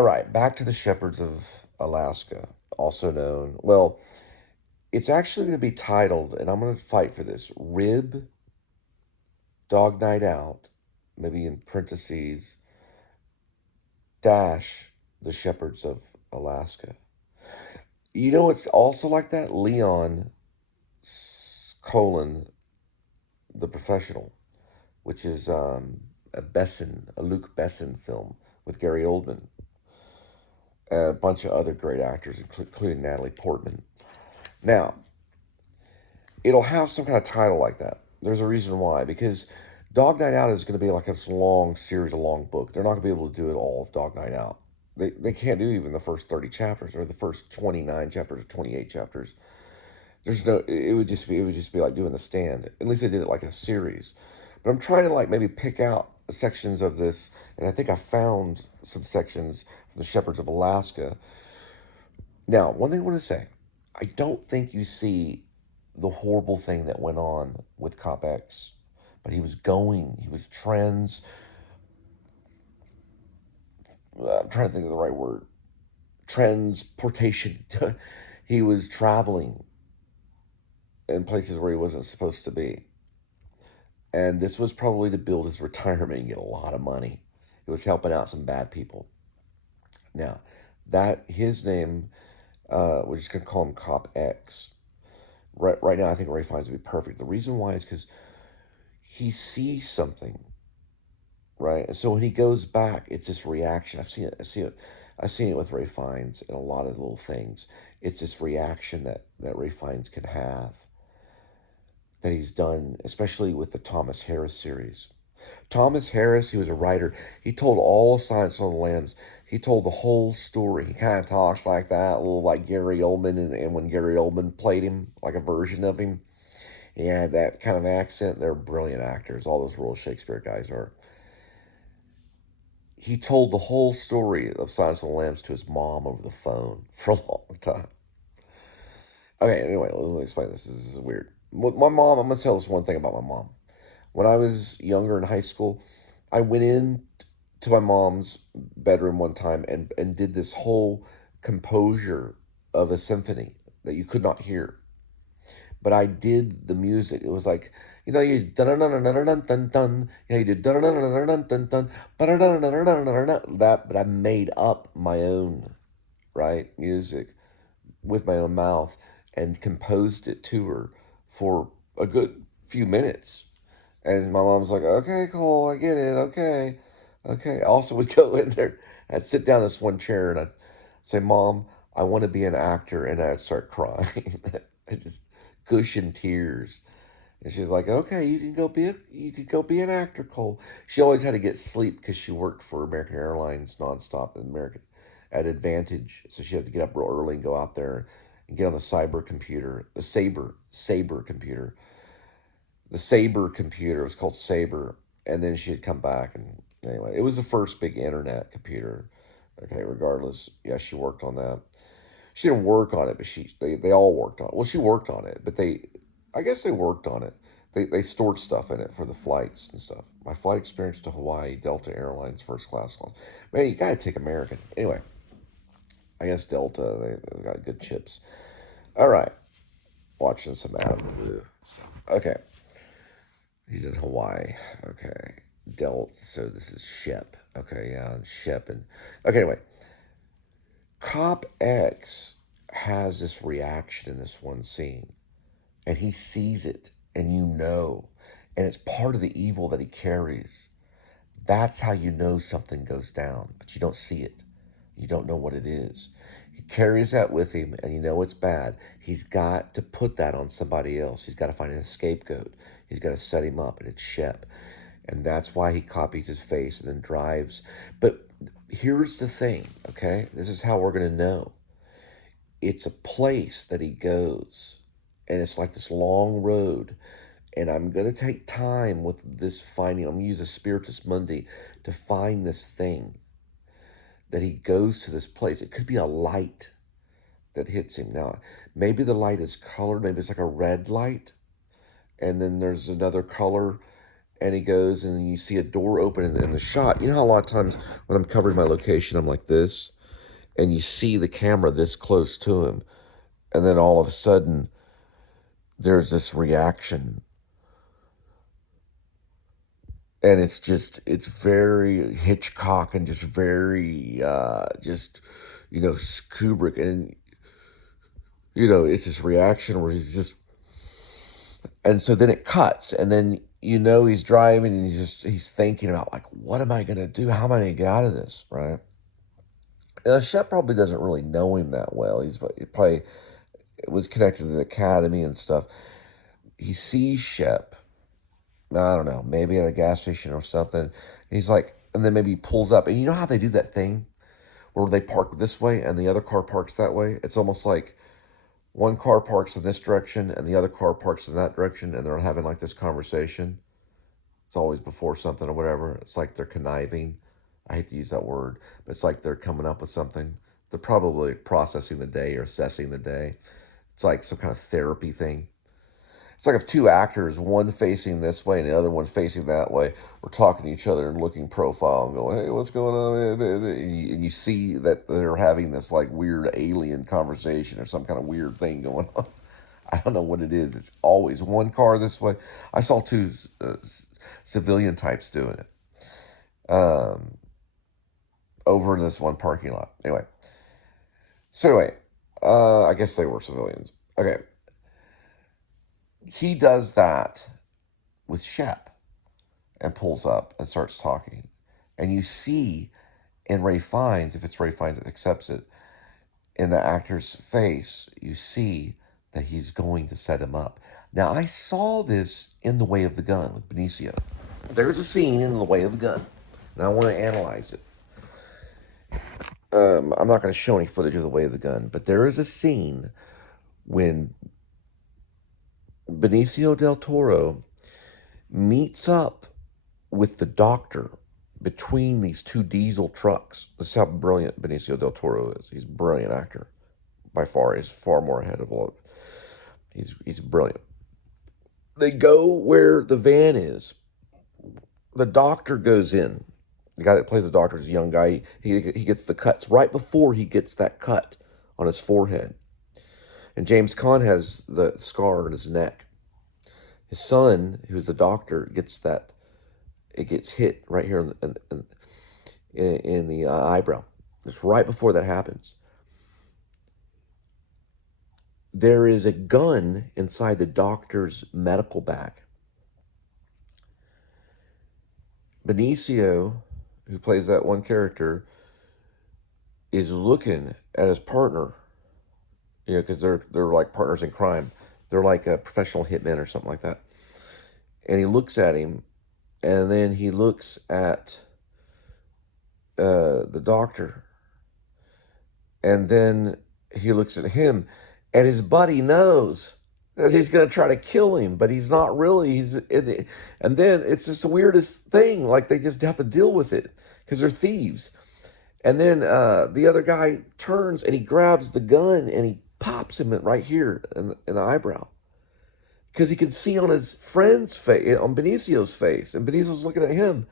All right, back to the Shepherds of Alaska, also known. Well, it's actually going to be titled, and I'm going to fight for this, Rib Dog Night Out, maybe in parentheses, dash the Shepherds of Alaska. You know it's also like that? Leon colon the Professional, which is a Luc Besson film with Gary Oldman and a bunch of other great actors, including Natalie Portman. Now, it'll have some kind of title like that. There's a reason why, because Dog Night Out is going to be like a long series, a long book. They're not going to be able to do it all of Dog Night Out. They can't do even the first 30 chapters or the first 29 chapters or 28 chapters. There's no, it would just be like doing The Stand. At least they did it like a series. But I'm trying to like maybe pick out sections of this, and I think I found some sections from the Shepherds of Alaska. Now, one thing I want to say, I don't think you see the horrible thing that went on with Cop X, but he was I'm trying to think of the right word, transportation. He was traveling in places where he wasn't supposed to be. And this was probably to build his retirement and get a lot of money. It was helping out some bad people. Now, that his name, we're just going to call him Cop X. Right now, I think Ray Fiennes would be perfect. The reason why is because he sees something, right? And so when he goes back, it's this reaction. I've seen it with Ray Fiennes and a lot of little things. It's this reaction that Ray Fiennes can have, that he's done, especially with the Thomas Harris series. Thomas Harris, he was a writer. He told all of Silence of the Lambs. He told the whole story. He kind of talks like that, a little like Gary Oldman, and when Gary Oldman played him, like a version of him, he had that kind of accent. They're brilliant actors. All those Royal Shakespeare guys are. He told the whole story of Silence of the Lambs to his mom over the phone for a long time. Okay, anyway, let me explain this. This is weird. With my mom, I'm going to tell this one thing about my mom. When I was younger in high school, I went in to my mom's bedroom one time and did this whole composure of a symphony that you could not hear. But I did the music. It was like, you dun dun dun dun dun dun dun. You did dun dun dun dun dun dun dun that. But I made up my own music with my own mouth and composed it to her for a good few minutes. And my mom's like, okay, Cole, I get it. Okay. I also would go in there. I'd sit down in this one chair and I'd say, Mom, I want to be an actor. And I'd start crying. I just gush in tears. And she's like, okay, you could go be an actor, Cole. She always had to get sleep because she worked for American Airlines nonstop at Advantage. So she had to get up real early and go out there and get on the Saber computer. The Saber computer. It was called Saber. And then she'd come back. And anyway, it was the first big internet computer. Okay, regardless. Yeah, she worked on that. She didn't work on it, but they all worked on it. Well, she worked on it, but I guess they worked on it. They stored stuff in it for the flights and stuff. My flight experience to Hawaii, Delta Airlines, first class. Man, you gotta take American. Anyway, I guess Delta, they got good chips. All right. Watching some Adam Blue stuff. Okay. He's in Hawaii. Okay. So this is Shep. Okay, yeah, Shep. Okay, anyway. Cop X has this reaction in this one scene. And he sees it. And and it's part of the evil that he carries. That's how you know something goes down, but you don't see it. You don't know what it is. He carries that with him, and it's bad. He's got to put that on somebody else. He's got to find a scapegoat. He's got to set him up, and it's Shep. And that's why he copies his face and then drives. But here's the thing, okay? This is how we're going to know. It's a place that he goes, and it's like this long road. And I'm going to take time with this finding. I'm going to use a Spiritus Mundi to find this thing that he goes to this place. It could be a light that hits him. Now, maybe the light is colored. Maybe it's like a red light. And then there's another color. and he goes, and you see a door open in the shot. You know how a lot of times when I'm covering my location, I'm like this, and you see the camera this close to him, and then all of a sudden, there's this reaction. And it's very Hitchcock and just very, Kubrick. And, it's this reaction where he's just, and so then it cuts. And then, he's driving and he's thinking about, like, what am I going to do? How am I going to get out of this? Right. And Shep probably doesn't really know him that well. He probably was connected to the academy and stuff. He sees Shep, I don't know, maybe at a gas station or something. He's like, and then maybe he pulls up. And you know how they do that thing where they park this way and the other car parks that way? It's almost like one car parks in this direction and the other car parks in that direction, and they're having like this conversation. It's always before something or whatever. It's like they're conniving. I hate to use that word, but it's like they're coming up with something. They're probably processing the day or assessing the day. It's like some kind of therapy thing. It's like if two actors, one facing this way and the other one facing that way, were talking to each other and looking profile and going, hey, what's going on? And you see that they're having this like weird alien conversation or some kind of weird thing going on. I don't know what it is. It's always one car this way. I saw two civilian types doing it over in this one parking lot. Anyway. I guess they were civilians. Okay. He does that with Shep and pulls up and starts talking. And you see in Ray Fiennes, if it's Ray Fiennes that accepts it, in the actor's face, you see that he's going to set him up. Now, I saw this in The Way of the Gun with Benicio. There's a scene in The Way of the Gun, and I want to analyze it. I'm not going to show any footage of The Way of the Gun, but there is a scene when Benicio del Toro meets up with the doctor between these two diesel trucks. This is how brilliant Benicio del Toro is. He's a brilliant actor. By far, he's far more ahead of all of it. He's brilliant. They go where the van is. The doctor goes in. The guy that plays the doctor is a young guy. He gets the cuts right before he gets that cut on his forehead. And James Caan has the scar on his neck. His son, who's the doctor, gets that. It gets hit right here in the eyebrow. It's right before that happens. There is a gun inside the doctor's medical bag. Benicio, who plays that one character, is looking at his partner, because they're like partners in crime. They're like a professional hitmen or something like that. And he looks at him, and then he looks at the doctor, and then he looks at him, and his buddy knows that he's going to try to kill him, but he's not really. And then it's just the weirdest thing. Like, they just have to deal with it because they're thieves. And then the other guy turns and he grabs the gun and he pops him right here in the eyebrow, because he can see on his friend's face, on Benicio's face, and Benicio's looking at him,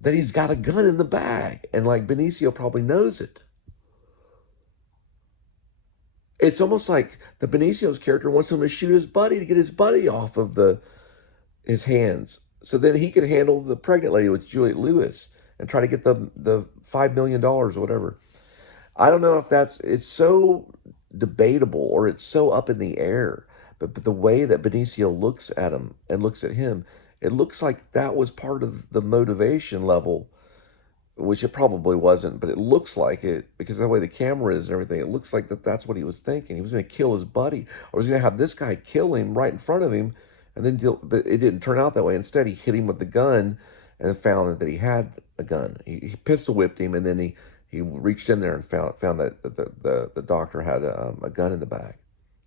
that he's got a gun in the bag. And like, Benicio probably knows it. It's almost like the Benicio's character wants him to shoot his buddy to get his buddy off of his hands, so then he could handle the pregnant lady with Juliette Lewis and try to get the $5 million or whatever. I don't know if it's so debatable or it's so up in the air, but the way that Benicio looks at him and looks at him, it looks like that was part of the motivation level, which it probably wasn't, but it looks like it, because of the way the camera is and everything. It looks like that's what he was thinking. He was going to kill his buddy, or he was going to have this guy kill him right in front of him, and then but it didn't turn out that way. Instead, he hit him with the gun and found that he had a gun. He pistol whipped him, and then he reached in there and found that the doctor had a gun in the bag,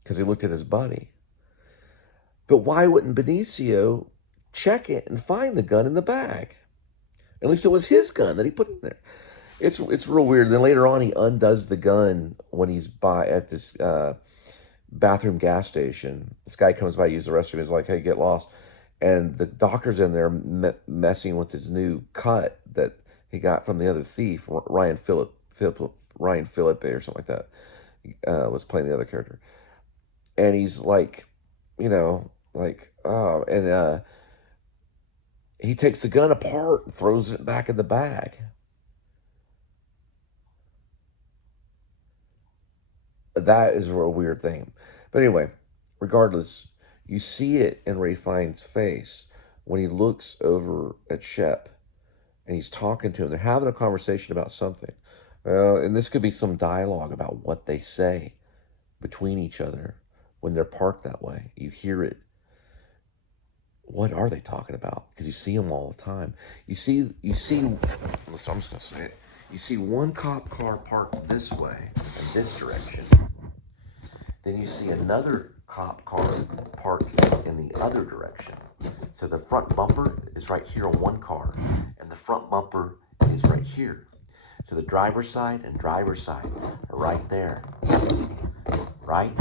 because he looked at his buddy. But why wouldn't Benicio check it and find the gun in the bag? At least it was his gun that he put in there. It's real weird. Then later on, he undoes the gun when he's at this bathroom gas station. This guy comes by, use the restroom. He's like, "Hey, get lost," and the doctor's in there messing with his new cut that he got from the other thief, Ryan Phillippe or something like that, was playing the other character, and he's like, and he takes the gun apart and throws it back in the bag. That is a real weird thing. But anyway, regardless, you see it in Ray Fiennes' face when he looks over at Shep and he's talking to him. They're having a conversation about something. And this could be some dialogue about what they say between each other when they're parked that way. You hear it. What are they talking about? Because you see them all the time. Listen, I'm just going to say it. You see one cop car parked this way, in this direction. Then you see another cop car parked in the other direction. So the front bumper is right here on one car, and the front bumper is right here. So the driver's side and driver's side are right there. Right?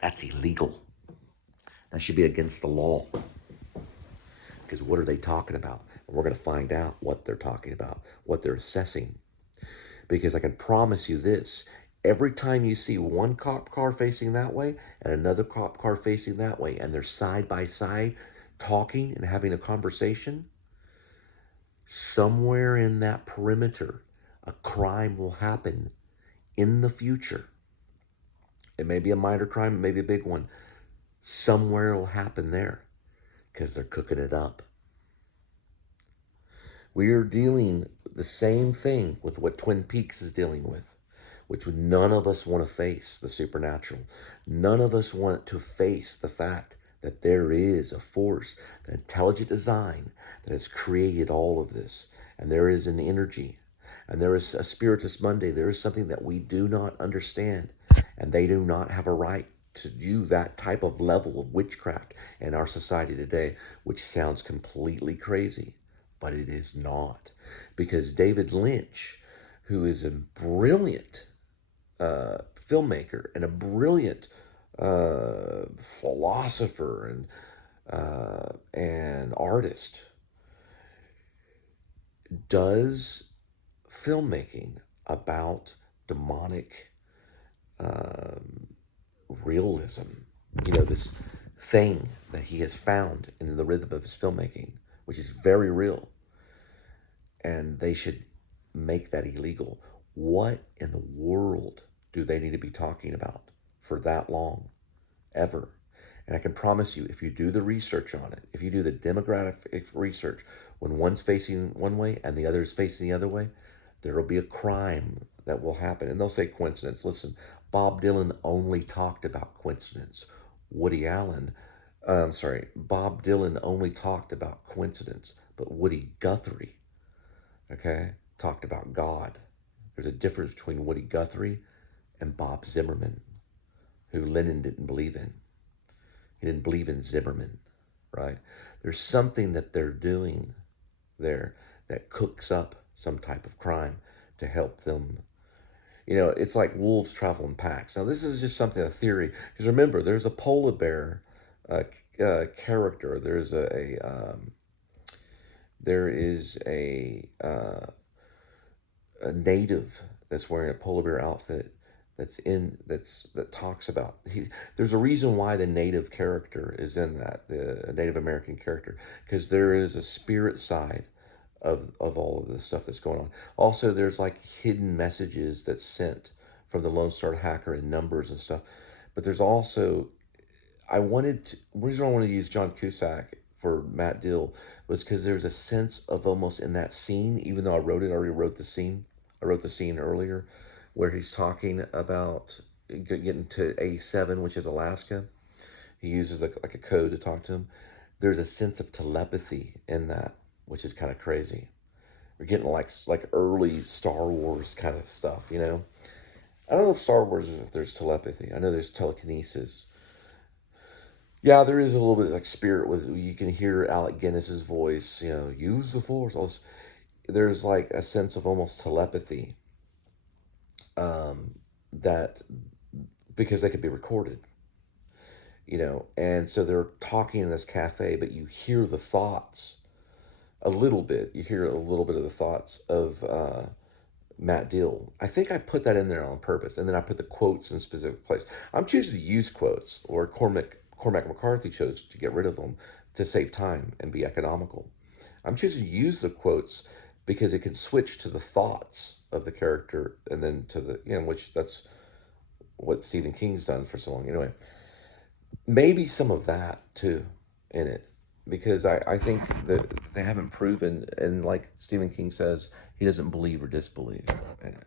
That's illegal. That should be against the law. Because what are they talking about? And we're going to find out what they're talking about, what they're assessing. Because I can promise you this, every time you see one cop car facing that way and another cop car facing that way, and they're side by side talking and having a conversation, somewhere in that perimeter, a crime will happen in the future. It may be a minor crime, it may be a big one. Somewhere it'll happen there because they're cooking it up. We are dealing the same thing with what Twin Peaks is dealing with, which none of us want to face the supernatural. None of us want to face the fact that there is a force, an intelligent design that has created all of this. And there is an energy, and there is a Spiritus Mundi. There is something that we do not understand, and they do not have a right to do that type of level of witchcraft in our society today, which sounds completely crazy, but it is not. Because David Lynch, who is a brilliant filmmaker and a brilliant philosopher and artist, does filmmaking about demonic realism. This thing that he has found in the rhythm of his filmmaking, which is very real. And they should make that illegal. What in the world do they need to be talking about for that long? Ever. And I can promise you, if you do the research on it, if you do the demographic research, when one's facing one way and the other is facing the other way, there will be a crime that will happen. And they'll say coincidence. Listen, Bob Dylan only talked about coincidence. Bob Dylan only talked about coincidence, but Woody Guthrie, talked about God. There's a difference between Woody Guthrie and Bob Zimmerman, who Lennon didn't believe in. He didn't believe in Zimmerman, right? There's something that they're doing there that cooks up some type of crime to help them. It's like wolves travel in packs. Now, this is just a theory. Because remember, there's a polar bear character. There is a native that's wearing a polar bear outfit that talks about there's a reason why the native character is in that, the Native American character, because there is a spirit side of all of this stuff that's going on. Also, there's like hidden messages that's sent from the Lone Star hacker and numbers and stuff. But there's also, the reason I wanted to use John Cusack for Matt Dill was because there's a sense of almost in that scene, even though I already wrote the scene. I wrote the scene earlier where he's talking about getting to A7, which is Alaska. He uses like a code to talk to him. There's a sense of telepathy in that, which is kind of crazy. We're getting like early Star Wars kind of stuff, I don't know if Star Wars is if there's telepathy. I know there's telekinesis. Yeah, there is a little bit like spirit with it. You can hear Alec Guinness's voice, use the force. There's like a sense of almost telepathy that because they could be recorded. and so they're talking in this cafe, but you hear the thoughts a little bit. You hear a little bit of the thoughts of Matt Dill. I think I put that in there on purpose, and then I put the quotes in a specific place. I'm choosing to use quotes, or Cormac McCarthy chose to get rid of them to save time and be economical. I'm choosing to use the quotes because it can switch to the thoughts of the character, and then to the which that's what Stephen King's done for so long. Anyway, maybe some of that too in it, because I think that they haven't proven, and like Stephen King says, he doesn't believe or disbelieve in it.